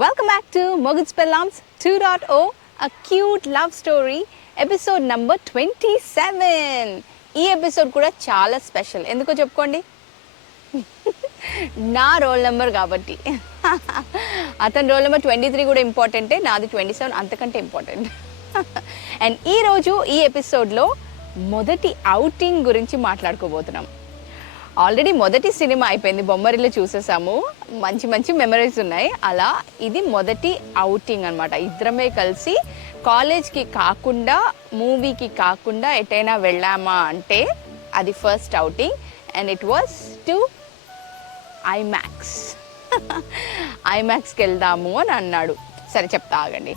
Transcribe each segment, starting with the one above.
Welcome back to Mogul Spellams 2.0, a cute love story, episode number 27. ఈ episode కూడా చాలా special. ఎందుకో చెప్పుకోండి. నా రోల్ నెంబర్ కాబట్టి. అతని రోల్ నెంబర్ 23 కూడా ఇంపార్టెంటే, నాది 27 అంతకంటే ఇంపార్టెంట్. అండ్ ఈరోజు ఈ ఎపిసోడ్లో మొదటి అవుటింగ్ గురించి మాట్లాడుకోబోతున్నాం. ఆల్రెడీ మొదటి సినిమా అయిపోయింది, బొమ్మరిల్లు చూసేసాము, మంచి మంచి మెమరీస్ ఉన్నాయి. అలా ఇది మొదటి అవుటింగ్ అనమాట. ఇద్దరమే కలిసి కాలేజ్కి కాకుండా, మూవీకి కాకుండా ఎటైనా వెళ్ళామా అంటే అది first outing. And it was to IMAX. ఐమాక్స్కి వెళ్దాము అని అన్నాడు. సరే చెప్తా ఆగండి.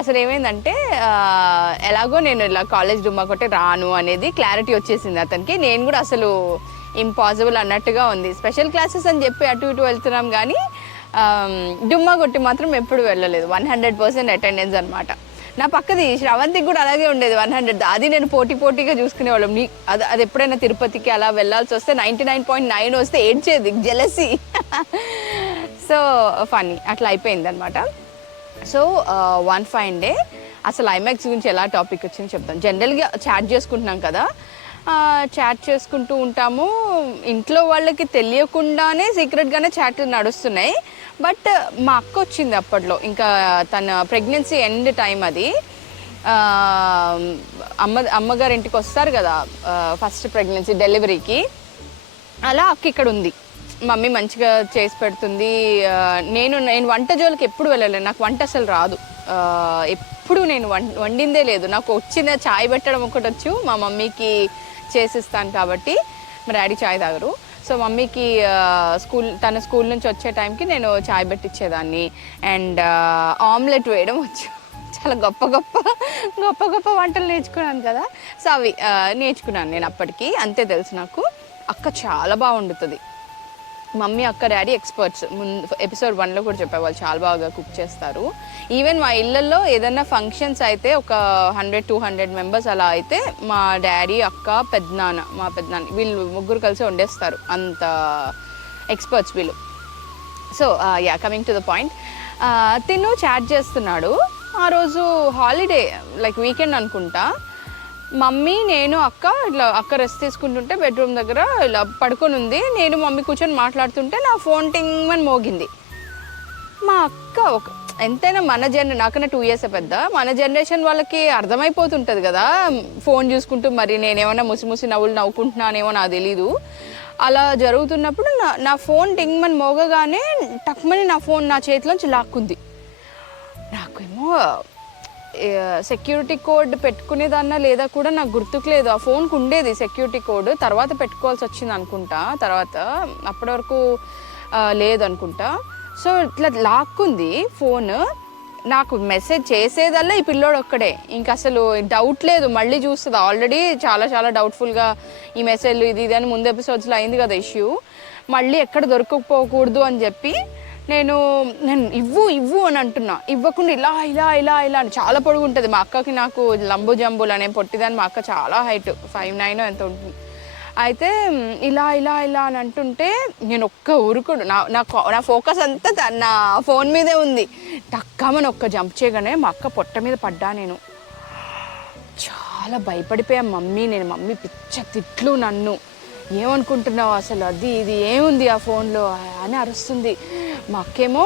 అసలు ఏమైందంటే ఎలాగో నేను ఇలా కాలేజ్ డుమ్మా కొట్టి రాను అనేది క్లారిటీ వచ్చేసింది అతనికి. నేను కూడా అసలు ఇంపాసిబుల్ అన్నట్టుగా ఉంది. స్పెషల్ క్లాసెస్ అని చెప్పి అటు ఇటు వెళ్తున్నాం కానీ డుమ్మా కొట్టి మాత్రం ఎప్పుడు వెళ్ళలేదు. 100% అటెండెన్స్ అనమాట. నా పక్కది శ్రవంతికి కూడా అలాగే ఉండేది 100. అది నేను పోటీగా చూసుకునేవాళ్ళం. అది ఎప్పుడైనా తిరుపతికి అలా వెళ్ళాల్సి వస్తే 99.9 వస్తే ఏడ్చేది, జెలసీ. సో ఫన్నీ అట్లా అయిపోయింది అనమాట. సో వన్ ఫైన్ డే అసలు ఐమాక్స్ గురించి ఎలా టాపిక్ వచ్చింది చెప్తాను. జనరల్గా చాట్ చేసుకుంటున్నాం కదా, చాట్ చేసుకుంటూ ఉంటాము. ఇంట్లో వాళ్ళకి తెలియకుండానే సీక్రెట్గానే చాట్లు నడుస్తున్నాయి. బట్ మా అక్క వచ్చింది అప్పట్లో, ఇంకా తన ప్రెగ్నెన్సీ ఎండ్ టైం అది. అమ్మగారి ఇంటికి వస్తారు కదా ఫస్ట్ ప్రెగ్నెన్సీ డెలివరీకి. అలా అక్క ఇక్కడ ఉంది. మమ్మీ మంచిగా చేసి పెడుతుంది. నేను వంట జోలికి ఎప్పుడు వెళ్ళలేను. నాకు వంట అసలు రాదు. ఎప్పుడు నేను వండిందే లేదు. నాకు వచ్చిన చాయ్ పెట్టడం ఒకటి వచ్చు, మా మమ్మీకి చేసిస్తాను కాబట్టి. మా డాడీ చాయ్ తాగరు. సో మమ్మీకి తన స్కూల్ నుంచి వచ్చే టైంకి నేను చాయ్ పెట్టించేదాన్ని. అండ్ ఆమ్లెట్ వేయడం వచ్చు. చాలా గొప్ప గొప్ప వంటలు నేర్చుకున్నాను కదా. సో అవి నేర్చుకున్నాను నేను అప్పటికి, అంతే తెలుసు నాకు. అక్క చాలా బాగా వండుతుంది. మమ్మీ అక్క డాడీ ఎక్స్పర్ట్స్. ముందు ఎపిసోడ్ 1లో కూడా చెప్పేవాళ్ళు చాలా బాగా కుక్ చేస్తారు. ఈవెన్ మా ఇళ్ళల్లో ఏదన్నా ఫంక్షన్స్ అయితే ఒక 100-200 మెంబర్స్ అలా అయితే మా డాడీ, అక్క, మా పెద్దనాన్న వీళ్ళు ముగ్గురు కలిసి వండేస్తారు. అంత ఎక్స్పర్ట్స్ వీళ్ళు. So coming to the point, తిను చాట్ చేస్తున్నాడు. ఆ రోజు హాలిడే, లైక్ వీకెండ్ అనుకుంటా. మమ్మీ, నేను, అక్క రెస్ట్ తీసుకుంటుంటే బెడ్రూమ్ దగ్గర ఇలా పడుకొని ఉంది. నేను మమ్మీ కూర్చొని మాట్లాడుతుంటే నా ఫోన్ టింగ్ అని మోగింది. మా అక్క ఎంతైనా నాకన్నా 2 years పెద్ద, మన జనరేషన్ వాళ్ళకి అర్థమైపోతుంటుంది కదా ఫోన్ చూసుకుంటూ. మరి నేనేమన్నా ముసి నవ్వులు నవ్వుకుంటున్నానేమో నాకు తెలీదు. అలా జరుగుతున్నప్పుడు నా ఫోన్ టింగ్ అని మోగగానే టక్మని నా ఫోన్ నా చేతిలోంచి లాక్కుంది. నాకేమో సెక్యూరిటీ కోడ్ పెట్టుకునేదన్నా లేదా కూడా నాకు గుర్తుకు లేదు. ఆ ఫోన్కి ఉండేది సెక్యూరిటీ కోడ్, తర్వాత పెట్టుకోవాల్సి వచ్చింది అనుకుంటా. తర్వాత అప్పటి వరకు లేదు అనుకుంటా. సో ఇట్లా లాక్కుంది ఫోన్. నాకు మెసేజ్ చేసేదల్లా ఈ పిల్లోడు ఒక్కడే. ఇంక అసలు డౌట్ లేదు, మళ్ళీ చూస్తుంది. ఆల్రెడీ చాలా డౌట్ఫుల్గా ఈ మెసేజ్లు ఇది అని ముందు ఎపిసోడ్స్లో అయింది కదా ఇష్యూ. మళ్ళీ ఎక్కడ దొరకకపోకూడదు అని చెప్పి నేను ఇవ్వు అని అంటున్నా. ఇవ్వకుండా ఇలా అని. చాలా పొడుగు ఉంటుంది మా అక్కకి. నాకు లంబు జంబులు అనే పొట్టిదాన్ని. మా అక్క చాలా హైట్, 5'9" ఎంత ఉంటుంది. అయితే ఇలా అని అంటుంటే నేను ఒక్క ఊరుకుడు, నా ఫోకస్ అంతా నా ఫోన్ మీదే ఉంది. టక్కమని ఒక్క జంప్ చేయగానే మా అక్క పొట్ట మీద పడ్డా. నేను చాలా భయపడిపోయాను. మమ్మీ పిచ్చ తిట్లు నన్ను. ఏమనుకుంటున్నావు అసలు, అది ఇది ఏముంది ఆ ఫోన్లో అని అరుస్తుంది. మా అక్కేమో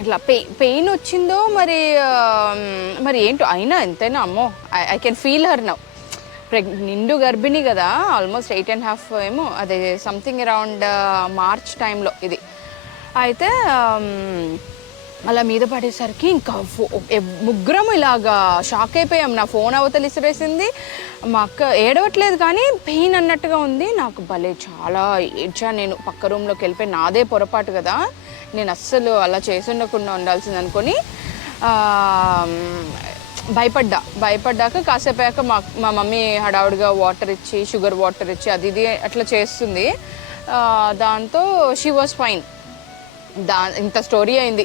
ఇట్లా పెయిన్ వచ్చిందో మరి ఏంటో, అయినా ఎంతైనా అమ్మో I can feel her now. నిండు గర్భిణి కదా, ఆల్మోస్ట్ 8.5 ఏమో, అదే సంథింగ్ అరౌండ్ మార్చ్ టైంలో ఇది. అయితే అలా మీద పడేసరికి ఇంకా ముగ్గురం ఇలాగా షాక్ అయిపోయాం. నా ఫోన్ అవతల ఇసిరేసింది. మా అక్క ఏడవట్లేదు కానీ పెయిన్ అన్నట్టుగా ఉంది. నాకు చాలా ఏడ్చాను నేను. పక్క రూమ్లోకి వెళ్ళిపోయి, నాదే పొరపాటు కదా, నేను అస్సలు అలా చేసి ఉండకుండా ఉండాల్సింది అనుకొని భయపడ్డాక కాసేపు అయ్యాక మా మమ్మీ హడావుడిగా వాటర్ ఇచ్చి, షుగర్ వాటర్ ఇచ్చి అది ఇది అట్లా చేస్తుంది. దాంతో షీ వాజ్ ఫైన్. ఇంత స్టోరీ అయింది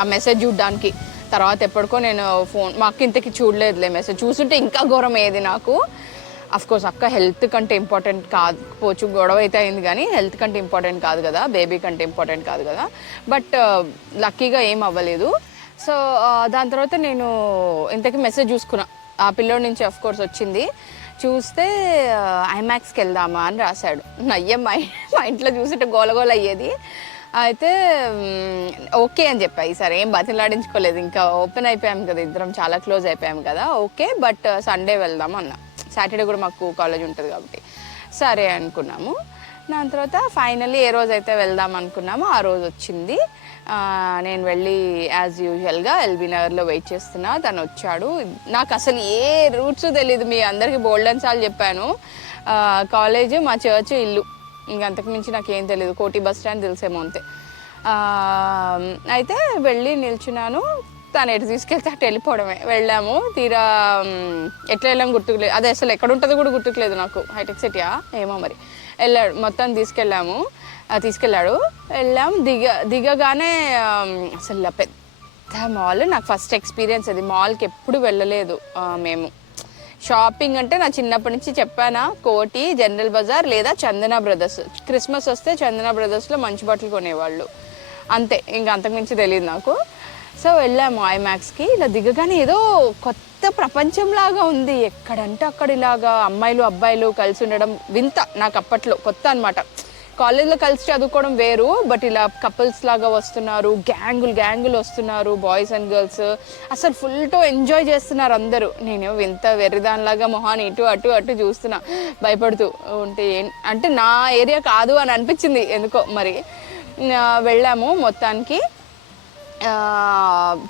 ఆ మెసేజ్ చూడడానికి. తర్వాత ఎప్పటికో నేను ఫోన్ మా అక్క ఇంతకి చూడలేదులే, మెసేజ్ చూస్తుంటే ఇంకా ఘోరం అయ్యేది నాకు. కోర్స్ అక్క హెల్త్ కంటే ఇంపార్టెంట్ కాకపోవచ్చు, గొడవ అయితే అయింది కానీ హెల్త్ కంటే ఇంపార్టెంట్ కాదు కదా, బేబీ కంటే ఇంపార్టెంట్ కాదు కదా. బట్ లక్కీగా ఏం అవ్వలేదు. సో దాని తర్వాత నేను ఇంతకీ మెసేజ్ చూసుకున్నా, ఆ పిల్లోడి నుంచి కోర్స్ వచ్చింది. చూస్తే ఐమాక్స్కి వెళ్దామా అని రాశాడు. అయ్యే మా ఇంట్లో చూసేట గోలగోల అయ్యేది. అయితే ఓకే అని చెప్పా. ఈసారి ఏం బతిలాడించుకోలేదు, ఇంకా ఓపెన్ అయిపోయాం కదా, ఇద్దరం చాలా క్లోజ్ అయిపోయాం కదా. ఓకే బట్ సండే వెళ్దాం అన్నా. సాటర్డే కూడా మాకు కాలేజ్ ఉంటుంది కాబట్టి సరే అనుకున్నాము. దాని తర్వాత ఫైనల్లీ ఏ రోజు అయితే వెళ్దాం అనుకున్నామో ఆ రోజు వచ్చింది. నేను వెళ్ళి యాజ్ యూజువల్గా ఎల్బీ నగర్లో వెయిట్ చేస్తున్నా. తను వచ్చాడు. నాకు అసలు ఏ రూట్స్ తెలియదు, మీ అందరికీ బోల్డెన్ సార్లు చెప్పాను. కాలేజ్, మా చర్చ్, ఇల్లు, ఇంక అంతకుమించి నాకు ఏం తెలియదు. కోటి బస్ స్టాండ్ తెలిసేమో అంతే. అయితే వెళ్ళి నిల్చున్నాను. తను ఎటు తీసుకెళ్తే అటు వెళ్ళిపోవడమే. వెళ్ళాము. తీరా ఎట్లా వెళ్ళాము గుర్తుకులేదు, అదే అసలు ఎక్కడ ఉంటుందో కూడా గుర్తుకులేదు నాకు. హైటెక్ సిటీయా ఏమో మరి. వెళ్ళాడు, మొత్తం తీసుకెళ్ళాడు. వెళ్ళాం. దిగగానే అసలు పెద్ద మాల్. నాకు ఫస్ట్ ఎక్స్పీరియన్స్ అది. మాల్కి ఎప్పుడు వెళ్ళలేదు మేము. షాపింగ్ అంటే నా చిన్నప్పటి నుంచి చెప్పానా, కోటి, జనరల్ బజార్ లేదా చందన బ్రదర్స్. క్రిస్మస్ వస్తే చందన బ్రదర్స్లో మంచి బట్టలు కొనేవాళ్ళు, అంతే. ఇంకా అంతకుమించి తెలియదు నాకు. సో వెళ్ళాము ఐమాక్స్కి. ఇలా దిగగానే ఏదో కొత్త ప్రపంచంలాగా ఉంది. ఎక్కడంటే అక్కడ ఇలాగా అమ్మాయిలు అబ్బాయిలు కలిసి ఉండడం వింత నాకు అప్పట్లో, కొత్త అనమాట. కాలేజ్లో కలిసి చదువుకోవడం వేరు, బట్ ఇలా కపుల్స్ లాగా వస్తున్నారు, గ్యాంగులు వస్తున్నారు, బాయ్స్ అండ్ గర్ల్స్. అసలు ఫుల్తో ఎంజాయ్ చేస్తున్నారు అందరూ. నేను వింత వెర్రిదానిలాగా మొహాన్ని ఇటు అటు అటు చూస్తున్నా, భయపడుతూ ఉంటే. అంటే నా ఏరియా కాదు అని అనిపించింది ఎందుకో మరి. వెళ్ళాము. మొత్తానికి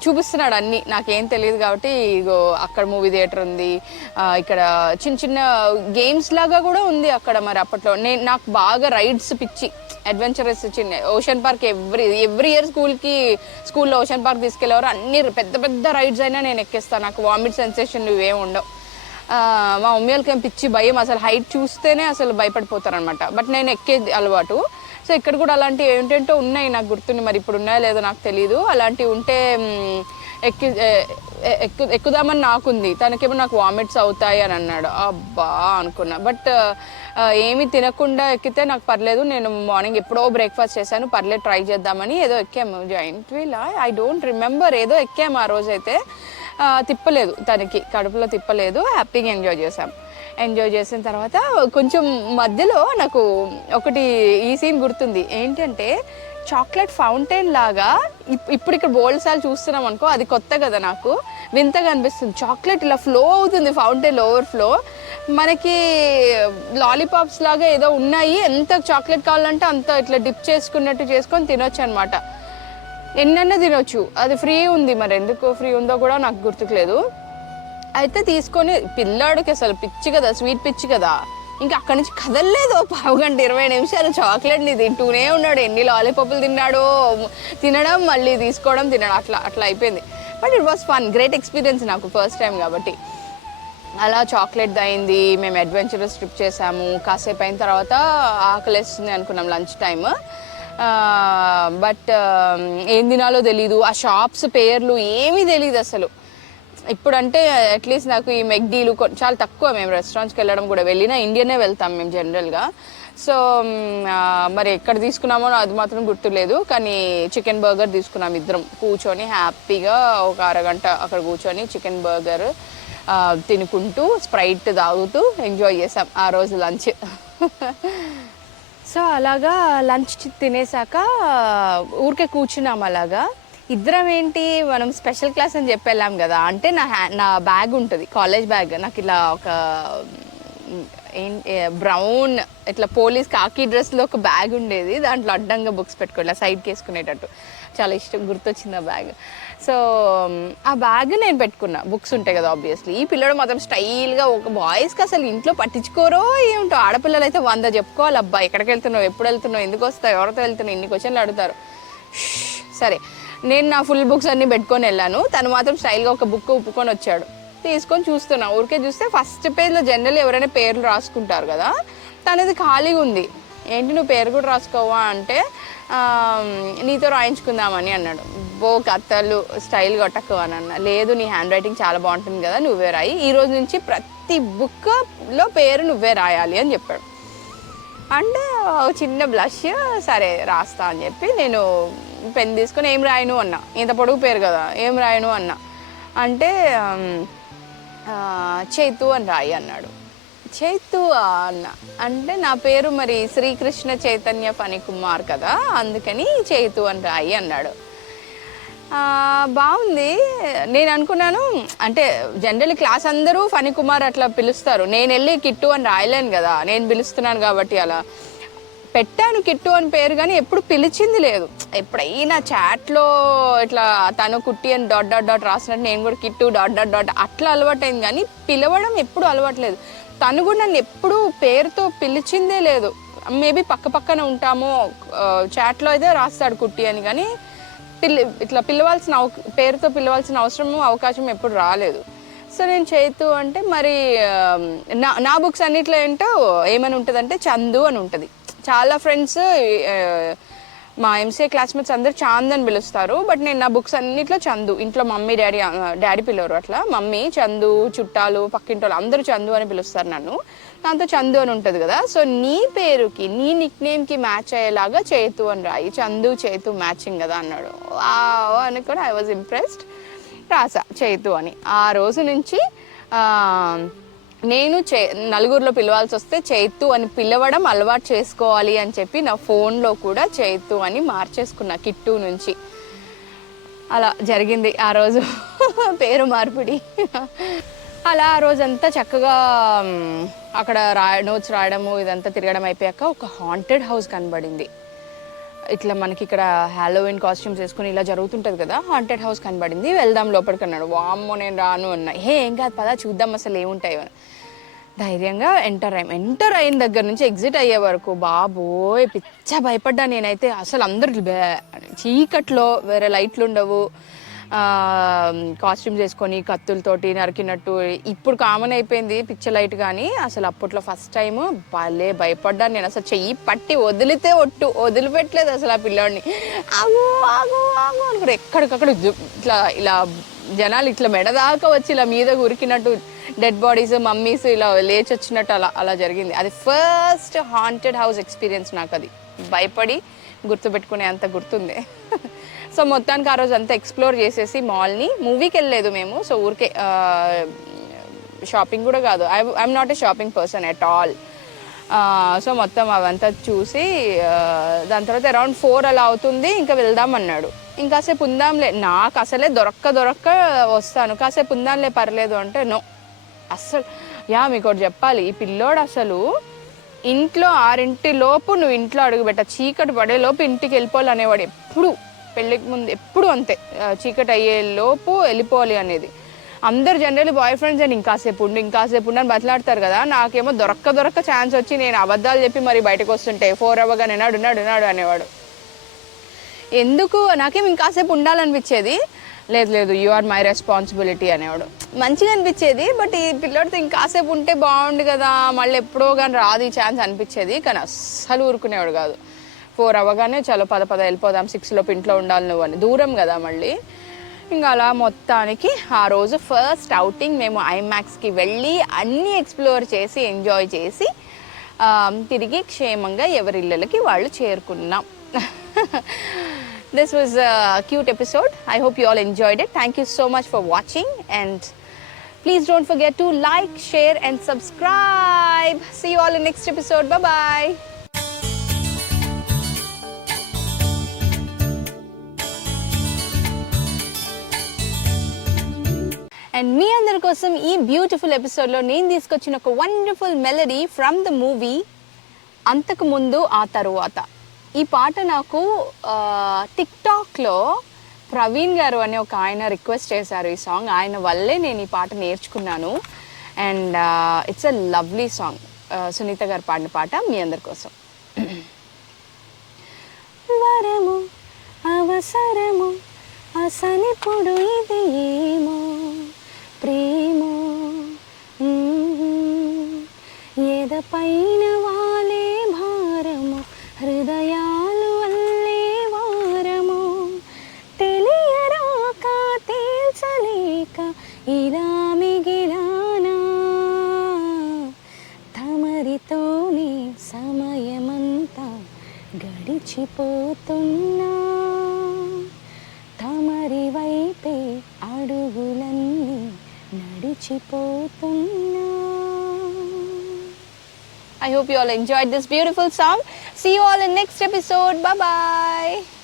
చూపిస్తున్నాడు అన్నీ, నాకేం తెలియదు కాబట్టి. ఇగో అక్కడ మూవీ థియేటర్ ఉంది, ఇక్కడ చిన్న చిన్న గేమ్స్ లాగా కూడా ఉంది అక్కడ. మరి అప్పట్లో నాకు బాగా రైడ్స్ పిచ్చి, అడ్వెంచరస్. చిన్న ఓషన్ పార్క్ ఎవ్రీ ఇయర్ స్కూల్లో ఓషన్ పార్క్ తీసుకెళ్ళేవారు. అన్ని పెద్ద పెద్ద రైడ్స్ అయినా నేను ఎక్కేస్తాను. నాకు వామిట్ సెన్సేషన్ ఇవేమి ఉండవు. మా మమ్మీ వాళ్ళకి ఏం పిచ్చి భయం, అసలు హైట్ చూస్తేనే అసలు భయపడిపోతారనమాట. బట్ నేను ఎక్కేది అలవాటు. సో ఇక్కడ కూడా అలాంటివి ఏంటంటో ఉన్నాయి, నాకు గుర్తుంది. మరి ఇప్పుడు ఉన్నాయో లేదో నాకు తెలీదు. అలాంటివి ఉంటే ఎక్కుదామని నాకుంది. తనకేమో నాకు వామిట్స్ అవుతాయి అని అన్నాడు. అబ్బా అనుకున్నా. బట్ ఏమీ తినకుండా ఎక్కితే నాకు పర్లేదు. నేను మార్నింగ్ ఎప్పుడో బ్రేక్ఫాస్ట్ చేశాను, పర్లేదు ట్రై చేద్దామని ఏదో ఎక్కాము. Giant wheel I don't remember, ఏదో ఎక్కాము ఆ రోజైతే. తిప్పలేదు, తనకి కడుపులో తిప్పలేదు. హ్యాపీగా ఎంజాయ్ చేసిన తర్వాత కొంచెం మధ్యలో నాకు ఒకటి ఈ సీన్ గుర్తుంది. ఏంటంటే చాక్లెట్ ఫౌంటైన్ లాగా, ఇప్పుడు ఇక్కడ బోల్డ్ సార్లు చూస్తున్నాం అనుకో, అది కొత్త కదా నాకు, వింతగా అనిపిస్తుంది. చాక్లెట్ ఇలా ఫ్లో అవుతుంది, ఫౌంటైన్ ఓవర్ఫ్లో. మనకి లాలీపాప్స్ లాగా ఏదో ఉన్నాయి, ఎంత చాక్లెట్ కావాలంటే అంత ఇట్లా డిప్ చేసుకున్నట్టు చేసుకొని తినొచ్చు అనమాట. ఎన్నన్నా తినొచ్చు, అది ఫ్రీ ఉంది. మరి ఎందుకు ఫ్రీ ఉందో కూడా నాకు గుర్తుకులేదు. అయితే తీసుకొని, పిల్లాడికి అసలు పిచ్చి కదా, స్వీట్ పిచ్చి కదా, ఇంకా అక్కడి నుంచి కదలలేదు. 1/2 గంట 20 నిమిషాలు చాక్లెట్ని తింటూనే ఉన్నాడు. ఎన్ని లాలీపాపులు తిన్నాడో, తినడం మళ్ళీ తీసుకోవడం, తినడం, అట్లా అయిపోయింది. But it was fun, great experience నాకు ఫస్ట్ టైం కాబట్టి. అలా చాక్లెట్ అయింది. మేము అడ్వెంచరస్ ట్రిప్ చేసాము. కాసేపు అయిన తర్వాత ఆకలేస్తుంది అనుకున్నాం, లంచ్ టైమ్. బట్ ఏం తినాలో తెలీదు, ఆ షాప్స్ పేర్లు ఏమీ తెలియదు అసలు. ఇప్పుడంటే అట్లీస్ట్ నాకు ఈ మెక్డీలు చాలా తక్కువ, మేము రెస్టారెంట్స్కి వెళ్ళడం కూడా, వెళ్ళినా ఇండియనే వెళ్తాం మేము జనరల్గా. సో మరి ఎక్కడ తీసుకున్నామో అది మాత్రం గుర్తులేదు. కానీ చికెన్ బర్గర్ తీసుకున్నాం ఇద్దరం కూర్చొని హ్యాపీగా. ఒక అరగంట అక్కడ కూర్చొని చికెన్ బర్గర్ తినుకుంటూ, స్ప్రైట్ తాగుతూ ఎంజాయ్ చేసాం ఆ రోజు లంచ్. సో అలాగా లంచ్ తినేసాక ఊరికే కూర్చున్నాం. అలాగా ఇద్దరం ఏంటి, మనం స్పెషల్ క్లాస్ అని చెప్పి వెళ్ళాం కదా. అంటే నా బ్యాగ్ ఉంటుంది, కాలేజ్ బ్యాగ్. నాకు ఇలా ఒక బ్రౌన్ ఇట్లా పోలీస్ కాకి డ్రెస్లో ఒక బ్యాగ్ ఉండేది. దాంట్లో అడ్డంగా బుక్స్ పెట్టుకోవాలి, సైడ్కి వేసుకునేటట్టు. చాలా ఇష్టం, గుర్తొచ్చింది ఆ బ్యాగ్. సో ఆ బ్యాగ్ నేను పెట్టుకున్నా, బుక్స్ ఉంటాయి కదా ఆబ్వియస్లీ. ఈ పిల్లడు మాత్రం స్టైల్గా, ఒక బాయ్స్కి అసలు ఇంట్లో పట్టించుకోరో ఏమిటో, ఆడపిల్లలు అయితే 100 చెప్పుకోవాలి. అబ్బా ఎక్కడికి వెళ్తున్నావు, ఎప్పుడు వెళ్తున్నావు, ఎందుకు వస్తావు, ఎవరితో వెళ్తున్నావు, ఇన్ని క్వశ్చన్లు అడుగుతారు. సరే, నేను నా ఫుల్ బుక్స్ అన్నీ పెట్టుకొని వెళ్ళాను. తను మాత్రం స్టైల్గా ఒక బుక్ ఉప్పుకొని వచ్చాడు. తీసుకొని చూస్తున్నా. ఊరికే చూస్తే ఫస్ట్ పేజ్లో జనరల్ ఎవరైనా పేర్లు రాసుకుంటారు కదా, తనది ఖాళీగా ఉంది. ఏంటి నువ్వు పేరు కూడా రాసుకోవా అంటే, నీతో రాయించుకుందామని అన్నాడు. కథలు స్టైల్ కొట్టకు అని అన్న. లేదు, నీ హ్యాండ్ రైటింగ్ చాలా బాగుంటుంది కదా, నువ్వే రాయి. ఈ రోజు నుంచి ప్రతి ప్రతి బుక్లో పేరు నువ్వే రాయాలి అని చెప్పాడు. అంటే చిన్న బ్లష్, సరే రాస్తా అని చెప్పి నేను పెన్ తీసుకొని ఏం రాయను అన్నా. ఇంత పొడుగు పేరు కదా, ఏం రాయను అన్నా. అంటే చైతు అని రాయి అన్నాడు. చైతు అన్న అంటే నా పేరు మరి శ్రీకృష్ణ చైతన్య ఫణికుమార్ కదా, అందుకని చైతు అని రాయి అన్నాడు. బాగుంది. నేను అనుకున్నాను అంటే జనరల్లీ క్లాస్ అందరూ ఫణికుమార్ అట్లా పిలుస్తారు, నేను వెళ్ళి కిట్టు అని రాయలేను కదా, నేను పిలుస్తున్నాను కాబట్టి అలా పెట్టాను కిట్టు అని పేరు, కానీ ఎప్పుడు పిలిచింది లేదు. ఎప్పుడైనా చాట్లో ఇట్లా తను కుట్టి అని డాట్ డాట్ డాట్ రాసినట్టు నేను కూడా కిట్టు డాట్ డాట్ డాట్ అట్లా అలవాటైంది, కానీ పిలవడం ఎప్పుడు అలవాట్లేదు. తను కూడా నన్ను ఎప్పుడు పేరుతో పిలిచిందే లేదు. మేబీ పక్క పక్కన ఉంటామో, చాట్లో అయితే రాస్తాడు కుట్టి అని, కానీ ఇట్లా పేరుతో పిలవాల్సిన అవకాశం ఎప్పుడు రాలేదు. సో నేను చైతు అంటే మరి నా బుక్స్ అన్నిట్లో ఏంటో ఏమని ఉంటుందంటే చందు అని ఉంటుంది. చాలా ఫ్రెండ్స్ మా ఎంసీఏ క్లాస్మేట్స్ అందరు చాంద్ అని పిలుస్తారు, బట్ నేను నా బుక్స్ అన్నిట్లో చందు. ఇంట్లో మమ్మీ డాడీ పిలవరు అట్లా, మమ్మీ చందు, చుట్టాలు పక్కింటి వాళ్ళు అందరూ చందు అని పిలుస్తారు నన్ను. దాంతో చందు అని ఉంటుంది కదా. సో నీ పేరుకి నీ నిక్ నేమ్కి మ్యాచ్ అయ్యేలాగా చైతు అని రాయి, చందు చైతు మ్యాచింగ్ కదా అన్నాడు. అని కూడా ఐ వాజ్ ఇంప్రెస్డ్. రాసా చైతు అని. ఆ రోజు నుంచి నేను నలుగురిలో పిలవాల్సి వస్తే చైతు అని పిలవడం అలవాటు చేసుకోవాలి అని చెప్పి నా ఫోన్లో కూడా చైతు అని మార్చేసుకున్నా కిట్టు నుంచి. అలా జరిగింది ఆ రోజు పేరు మార్పిడి. అలా ఆ రోజంతా చక్కగా అక్కడ నోట్స్ రాయడము ఇదంతా తిరగడం అయిపోయాక ఒక హాంటెడ్ హౌస్ కనబడింది. ఇట్లా మనకి ఇక్కడ హాలోవిన్ కాస్ట్యూమ్స్ వేసుకుని ఇలా జరుగుతుంటుంది కదా, హాంటెడ్ హౌస్ కనబడింది. వెళ్దాం లోపలికి అన్నాడు. వామ్మో నేను రాను అన్నా. ఏం కాదు పదా చూద్దాం అసలు ఏముంటాయో. ధైర్యంగా ఎంటర్ అయిన దగ్గర నుంచి ఎగ్జిట్ అయ్యే వరకు బాబోయ్ పిచ్చ భయపడ్డా నేనైతే. అసలు అందరు చీకట్లో, వేరే లైట్లు ఉండవు, కాస్ట్యూమ్స్ వేసుకొని కత్తులతోటి నరికినట్టు. ఇప్పుడు కామన్ అయిపోయింది పిచ్చ లైట్, కానీ అసలు అప్పట్లో ఫస్ట్ టైం భలే భయపడ్డాను నేను. అసలు చెయ్యి పట్టి వదిలితే వదిలిపెట్టలేదు అసలు ఆ పిల్లోడిని. ఆగు ఆగు ఆగు అనుకున్నారు. ఎక్కడికక్కడ ఇలా జనాలు ఇట్లా మెడదాకా వచ్చి ఇలా మీద ఉరికినట్టు, డెడ్ బాడీస్ మమ్మీస్ ఇలా లేచి వచ్చినట్టు అలా జరిగింది. అది ఫస్ట్ హాంటెడ్ హౌస్ ఎక్స్పీరియన్స్ నాకు. అది భయపడి గుర్తుపెట్టుకునే అంత గుర్తుంది. సో మొత్తానికి ఆ రోజు అంతా ఎక్స్ప్లోర్ చేసేసి మాల్ని, మూవీకి వెళ్ళలేదు మేము. సో ఊరికే షాపింగ్ కూడా కాదు, I'm not a shopping person at all. So మొత్తం అవంతా చూసి దాని తర్వాత అరౌండ్ 4 అలా అవుతుంది. ఇంకా వెళ్దామన్నాడు. ఇంకాసేపు ఉందాంలే, నాకు అసలే దొరక్క వస్తాను, కాసేపు ఉందాంలే పర్లేదు అంటే నో అస్సలు. మీకు ఒకటి చెప్పాలి, ఈ పిల్లోడు అసలు ఇంట్లో 6 లోపు నువ్వు ఇంట్లో అడుగుపెట్ట, చీకటి పడేలోపు ఇంటికి వెళ్ళిపోవాలి అనేవాడు. ఎప్పుడు పెళ్ళికి ముందు ఎప్పుడు అంతే, చీకటి అయ్యేలోపు వెళ్ళిపోవాలి అనేది. అందరు జనరల్లీ బాయ్ ఫ్రెండ్స్ అని ఇంకాసేపు ఉండి అని బతలాడతారు కదా. నాకేమో దొరక్క ఛాన్స్ వచ్చి నేను అబద్ధాలు చెప్పి మరి బయటకు వస్తుంటే 4 అవ్వగానే నాడు అనేవాడు. ఎందుకు నాకేమో ఇంకాసేపు ఉండాలనిపించేది. లేదు యు ఆర్ మై రెస్పాన్సిబిలిటీ అనేవాడు. మంచిగా అనిపించేది, బట్ ఈ పిల్లోడితో ఇంకాసేపు ఉంటే బాగుండు కదా, మళ్ళీ ఎప్పుడో కానీ రాదు ఈ ఛాన్స్ అనిపించేది. కానీ అస్సలు ఊరుకునేవాడు కాదు. 4 అవ్వగానే చలో పద వెళ్ళిపోదాం, 6 లోపు ఇంట్లో ఉండాలి నువ్వు అని. దూరం కదా మళ్ళీ. ఇంకా అలా మొత్తానికి ఆ రోజు ఫస్ట్ అవుటింగ్ మేము ఐమాక్స్కి వెళ్ళి అన్నీ ఎక్స్ప్లోర్ చేసి ఎంజాయ్ చేసి తిరిగి క్షేమంగా ఎవరి ఇళ్ళకి వాళ్ళు చేరుకున్నాం. This was a cute episode. I hope you all enjoyed it. Thank you so much for watching, and please don't forget to like, share and subscribe. See you all in next episode. Bye bye. And మీ అందరి కోసం ఈ beautiful ఎపిసోడ్లో నేను తీసుకొచ్చిన ఒక wonderful melody from the movie అంతకు ముందు ఆ తరువాత. ఈ పాట నాకు టిక్టాక్లో ప్రవీణ్ గారు అనే ఒక ఆయన రిక్వెస్ట్ చేశారు ఈ సాంగ్. ఆయన వల్లే నేను ఈ పాట నేర్చుకున్నాను. And it's a lovely song. Sunitha garu పాడిన పాట మీ అందరి కోసం. వరము అవసరము అసనిప్పుడు ఇది ఏమో ప్రేమో ఎదపైన వాలే భారము హృదయాలు అల్లే వారము తెలియరాక తేల్చలేక ఇలా మిగిలానా మరిచిపోతున్నా తమరి వైపే అడుగులన్నీ నడిచిపోతున్నా. I hope you all enjoyed this beautiful song. See you all in next episode. Bye bye.